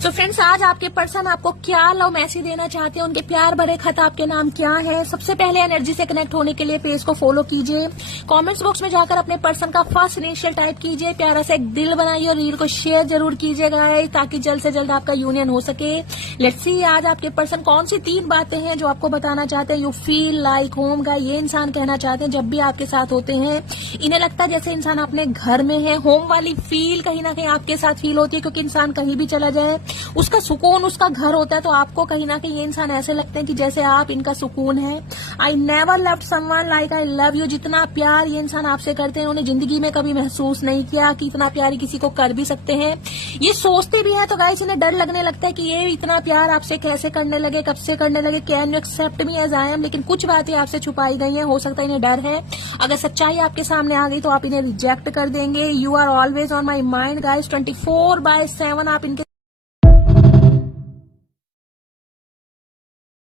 तो फ्रेंड्स, आज आपके पर्सन आपको क्या लव मैसेज देना चाहते हैं, उनके प्यार भरे खत आपके नाम क्या है। सबसे पहले एनर्जी से कनेक्ट होने के लिए पेज को फॉलो कीजिए, कमेंट्स बॉक्स में जाकर अपने पर्सन का फर्स्ट इनिशियल टाइप कीजिए, प्यारा सा एक दिल बनाइए और रील को शेयर जरूर कीजिएगा ताकि जल्द से जल्द आपका यूनियन हो सके। लेट्स सी आज आपके पर्सन कौन सी 3 बातें हैं जो आपको बताना चाहते हैं। यू फील लाइक होम का ये इंसान कहना चाहते हैं, जब भी आपके साथ होते हैं इन्हें लगता है जैसे इंसान अपने घर में है। होम वाली फील कहीं ना कहीं आपके साथ फील होती है, क्योंकि इंसान कहीं भी चला जाए उसका सुकून उसका घर होता है। तो आपको कहीं ना कहीं ये इंसान ऐसे लगते हैं कि जैसे आप इनका सुकून है। I never loved someone like I love you. जितना प्यार ये इंसान आपसे करते हैं उन्हें जिंदगी में कभी महसूस नहीं किया कि इतना प्यार किसी को कर भी सकते हैं। ये सोचते भी हैं तो गाइस इन्हें डर लगने लगता है कि ये इतना प्यार आपसे कैसे करने लगे, कब से करने लगे, can you accept me as I am. लेकिन कुछ बातें आपसे छुपाई गई हैं, हो सकता है इन्हें डर है। अगर सच्चाई आपके सामने आ गई तो आप इन्हें रिजेक्ट कर देंगे। You are always on my mind guys, 24/7 आप इनके